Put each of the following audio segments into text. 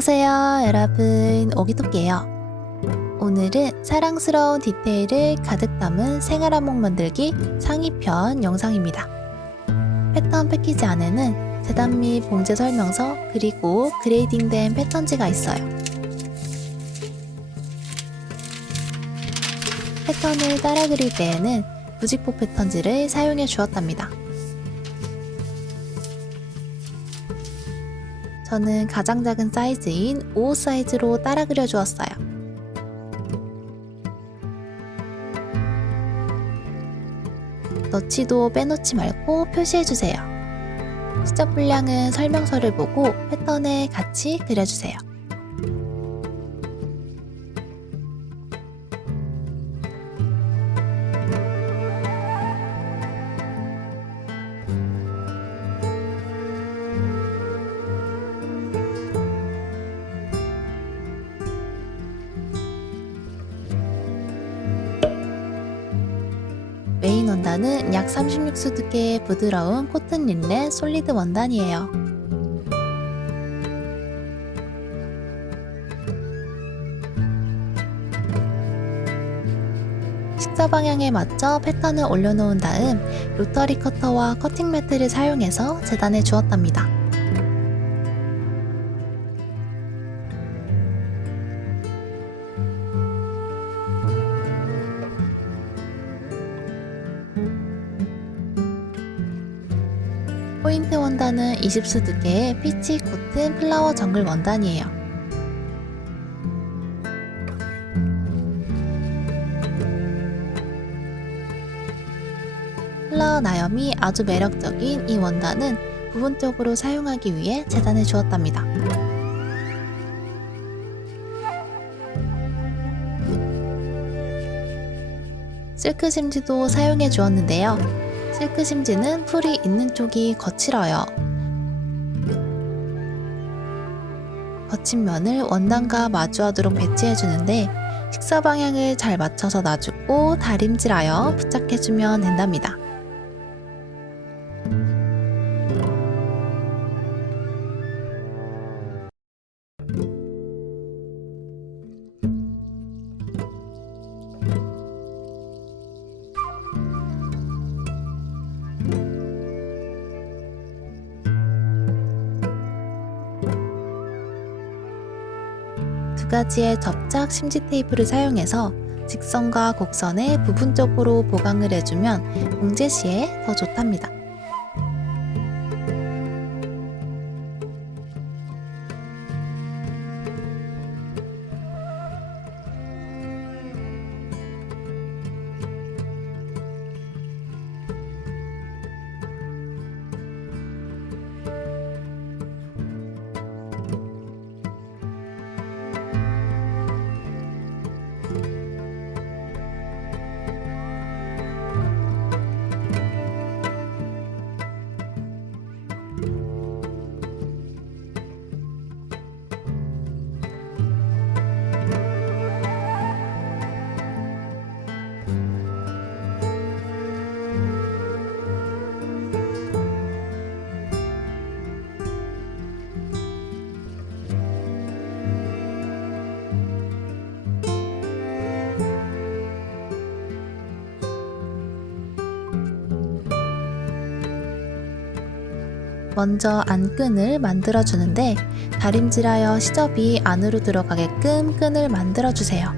안녕하세요, 여러분. 오기토끼예요. 오늘은 사랑스러운 디테일을 가득 담은 생활한복 만들기 상위편 영상입니다. 패턴 패키지 안에는 재단 및 봉제 설명서 그리고 그레이딩된 패턴지가 있어요. 패턴을 따라 그릴 때에는 부직포 패턴지를 사용해 주었답니다. 저는 가장 작은 사이즈인 5호 사이즈로 따라 그려 주었어요. 넣지도 빼놓지 말고 표시해주세요. 시접 분량은 설명서를 보고 패턴에 같이 그려주세요. 메인 원단은 약 36수 두께의 부드러운 코튼 린넨 솔리드 원단이에요. 식사 방향에 맞춰 패턴을 올려놓은 다음 로터리 커터와 커팅 매트를 사용해서 재단해 주었답니다. 포인트 원단은 20수 두께의 피치 코튼 플라워 정글 원단이에요. 플라워 나염이 아주 매력적인 이 원단은 부분적으로 사용하기 위해 재단해 주었답니다. 실크 심지도 사용해 주었는데요. 실크 심지는 풀이 있는 쪽이 거칠어요. 거친 면을 원단과 마주하도록 배치해주는데 식사 방향을 잘 맞춰서 놔주고 다림질하여 부착해주면 된답니다. 두 가지의 접착 심지 테이프를 사용해서 직선과 곡선에 부분적으로 보강을 해주면 봉제 시에 더 좋답니다. 먼저 안끈을 만들어 주는데 다림질하여 시접이 안으로 들어가게끔 끈을 만들어 주세요.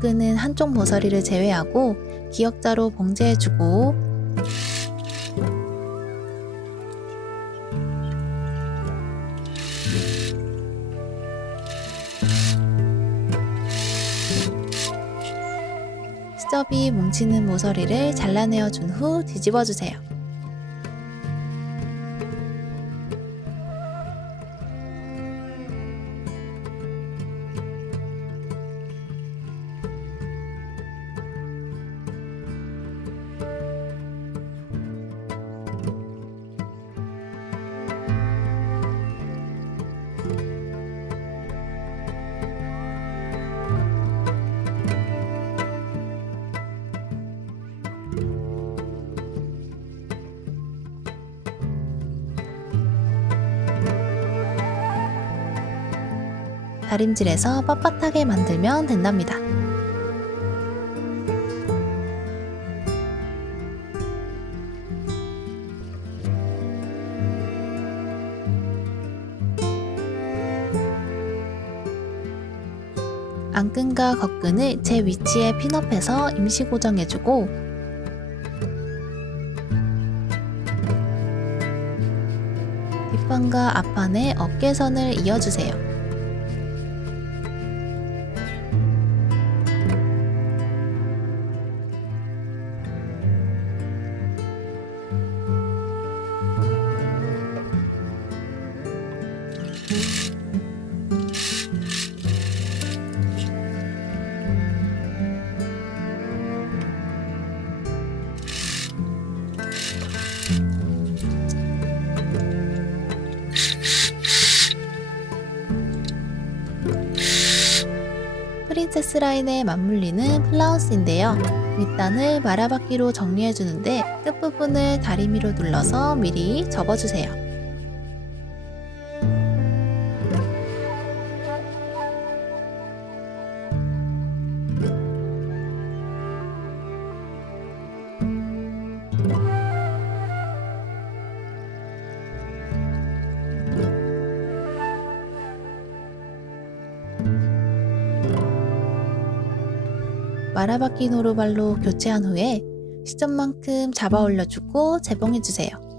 겉끈은 한쪽 모서리를 제외하고 기역자로 봉제해주고 시접이 뭉치는 모서리를 잘라내어준 후 뒤집어주세요. 다림질해서 빳빳하게 만들면 된답니다. 안끈과 겉끈을 제 위치에 핀업해서 임시 고정해주고 뒷판과 앞판의 어깨선을 이어주세요. 프린세스 라인에 맞물리는 플라우스인데요. 밑단을 말아받기로 정리해주는데 끝부분을 다리미로 눌러서 미리 접어주세요. 말아받기 노루발로 교체한 후에 시접만큼 잡아 올려주고 재봉해주세요.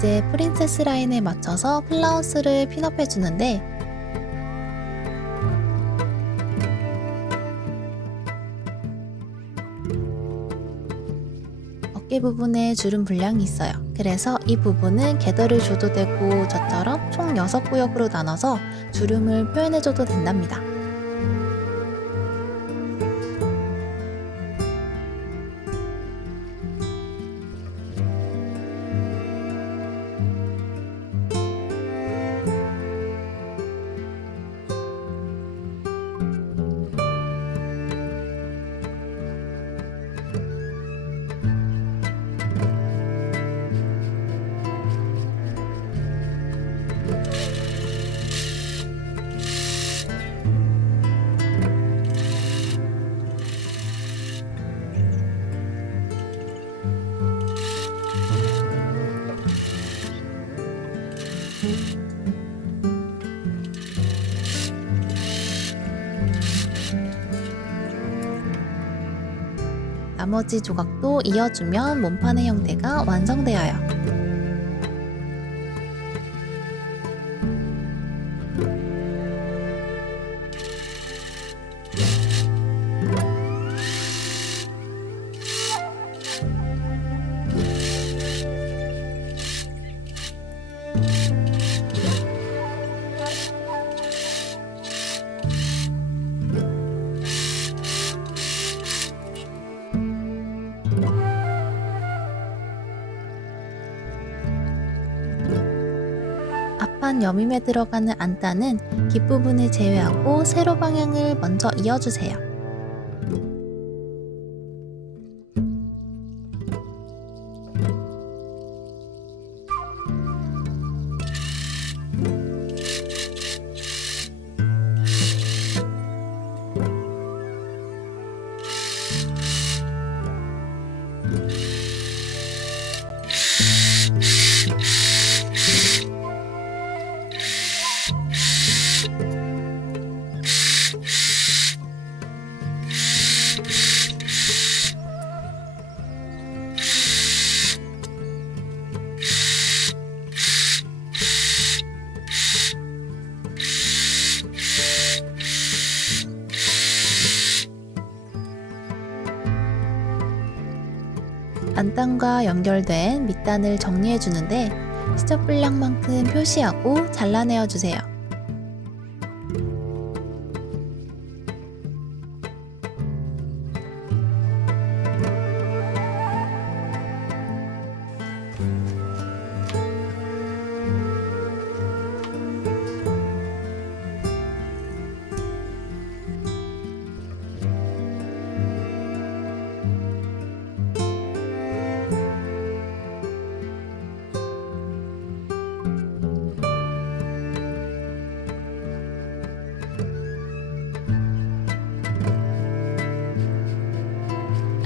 이제 프린세스 라인에 맞춰서 플라우스를 핀업해 주는데 어깨 부분에 주름 분량이 있어요. 그래서 이 부분은 겟더를 줘도 되고 저처럼 총 6구역으로 나눠서 주름을 표현해 줘도 된답니다. 나머지 조각도 이어주면 몸판의 형태가 완성되어요. 또한 여밈에 들어가는 안단은 깃 부분을 제외하고 세로 방향을 먼저 이어주세요. 안단과 연결된 밑단을 정리해 주는데 시접 분량만큼 표시하고 잘라내어 주세요.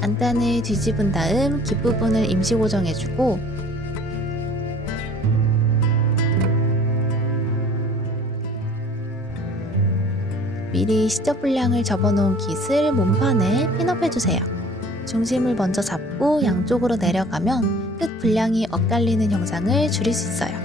안단을 뒤집은 다음 깃 부분을 임시 고정해주고 미리 시접 분량을 접어놓은 깃을 몸판에 핀업해주세요. 중심을 먼저 잡고 양쪽으로 내려가면 끝 분량이 엇갈리는 형상을 줄일 수 있어요.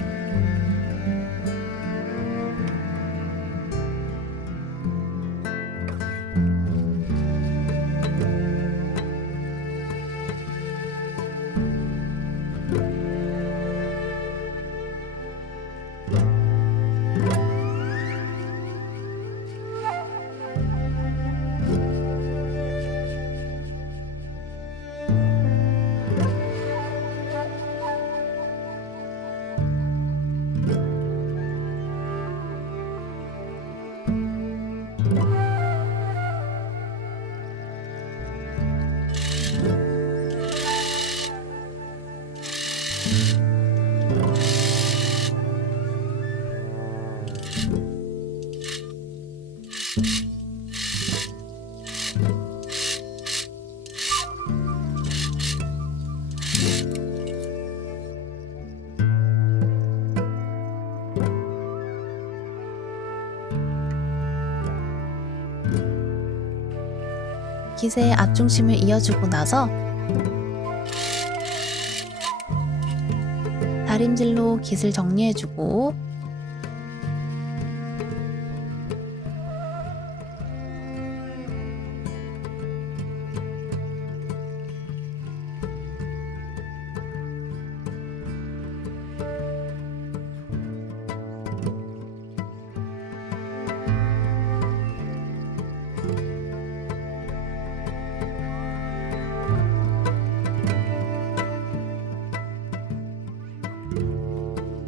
깃의 앞중심을 이어주고 나서 다림질로 깃을 정리해주고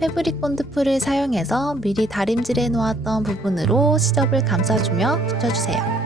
패브릭 본드풀을 사용해서 미리 다림질해 놓았던 부분으로 시접을 감싸주며 붙여주세요.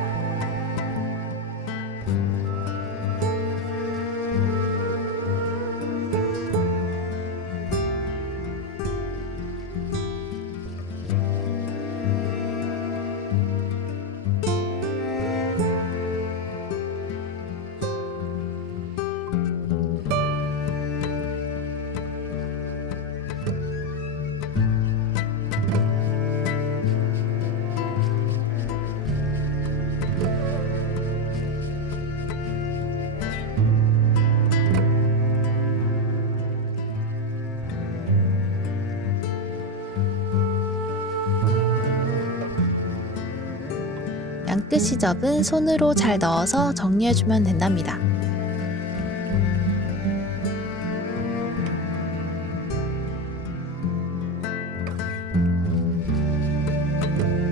양끝 시접은 손으로 잘 넣어서 정리해주면 된답니다.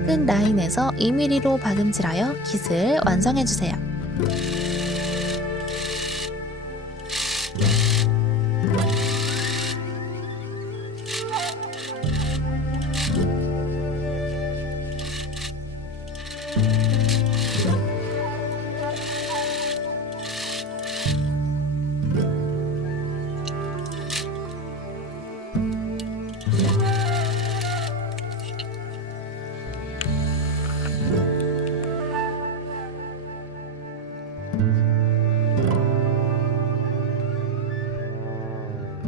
끝 라인에서 2mm로 박음질하여 깃을 완성해주세요.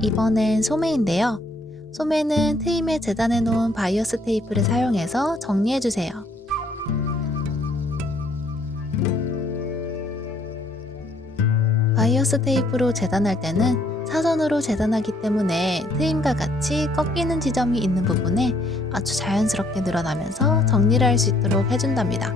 이번엔 소매인데요. 소매는 트임에 재단해 놓은 바이어스 테이프를 사용해서 정리해주세요. 바이어스 테이프로 재단할 때는 사선으로 재단하기 때문에 트임과 같이 꺾이는 지점이 있는 부분에 아주 자연스럽게 늘어나면서 정리를 할 수 있도록 해준답니다.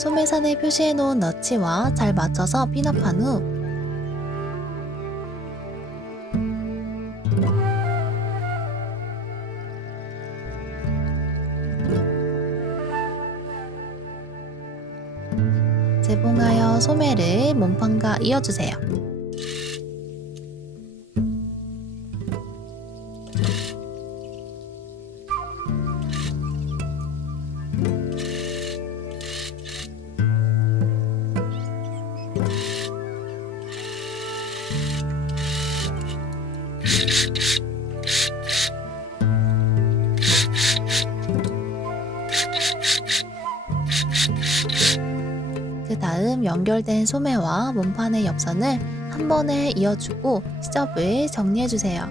소매선에 표시해놓은 너치와 잘 맞춰서 핀업한 후 재봉하여 소매를 몸판과 이어주세요. 그 다음 연결된 소매와 몸판의 옆선을 한 번에 이어주고 시접을 정리해주세요.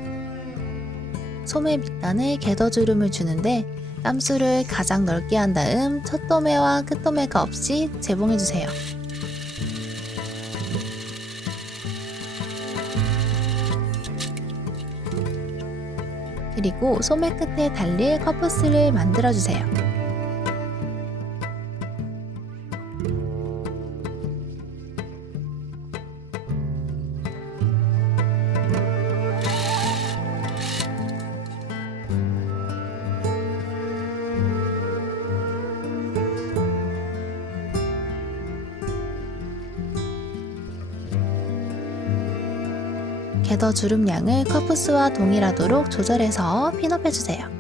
소매 밑단에 궤도주름을 주는데 땀수를 가장 넓게 한 다음 첫도매와 끝도매가 없이 재봉해주세요. 그리고 소매 끝에 달릴 커프스를 만들어주세요. 궤도 주름량을 커프스와 동일하도록 조절해서 핀업해주세요.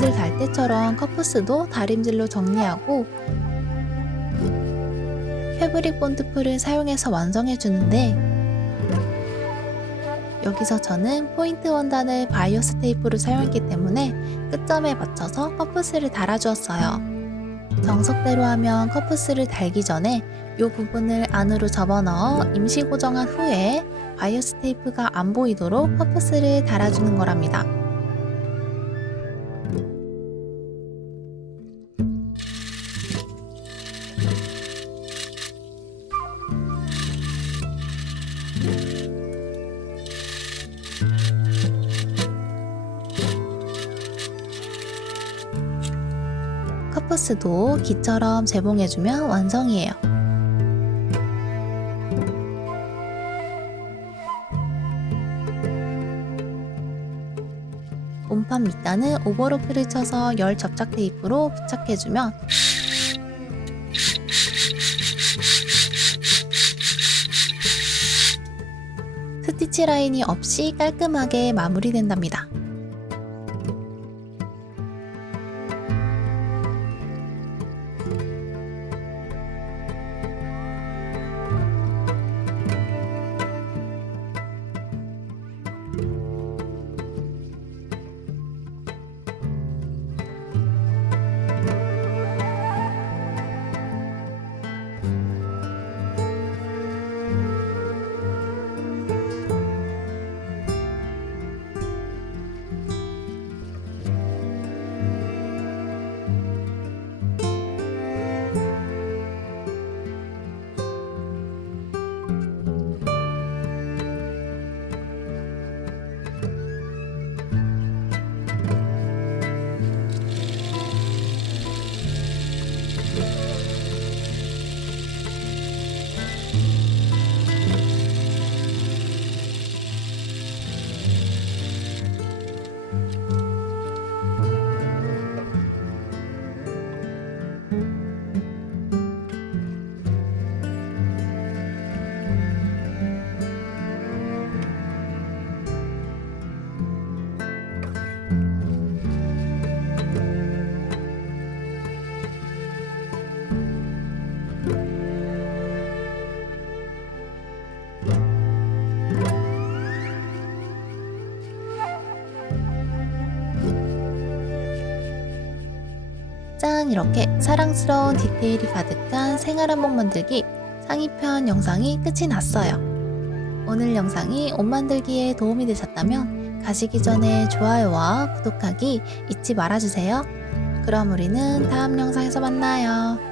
깃을 달 때처럼 커프스도 다림질로 정리하고 패브릭 본드풀을 사용해서 완성해 주는데, 여기서 저는 포인트 원단을 바이오스 테이프로 사용했기 때문에 끝점에 맞춰서 커프스를 달아주었어요. 정석대로 하면 커프스를 달기 전에 이 부분을 안으로 접어넣어 임시 고정한 후에 바이오스 테이프가 안 보이도록 커프스를 달아주는 거랍니다. 커프스도 기처럼 재봉해주면 완성이에요. 몸판 밑단은 오버로프를 쳐서 열 접착 테이프로 부착해주면 스티치 라인이 없이 깔끔하게 마무리된답니다. 짠! 이렇게 사랑스러운 디테일이 가득한 생활한복 만들기 상의편 영상이 끝이 났어요. 오늘 영상이 옷 만들기에 도움이 되셨다면 가시기 전에 좋아요와 구독하기 잊지 말아주세요. 그럼 우리는 다음 영상에서 만나요.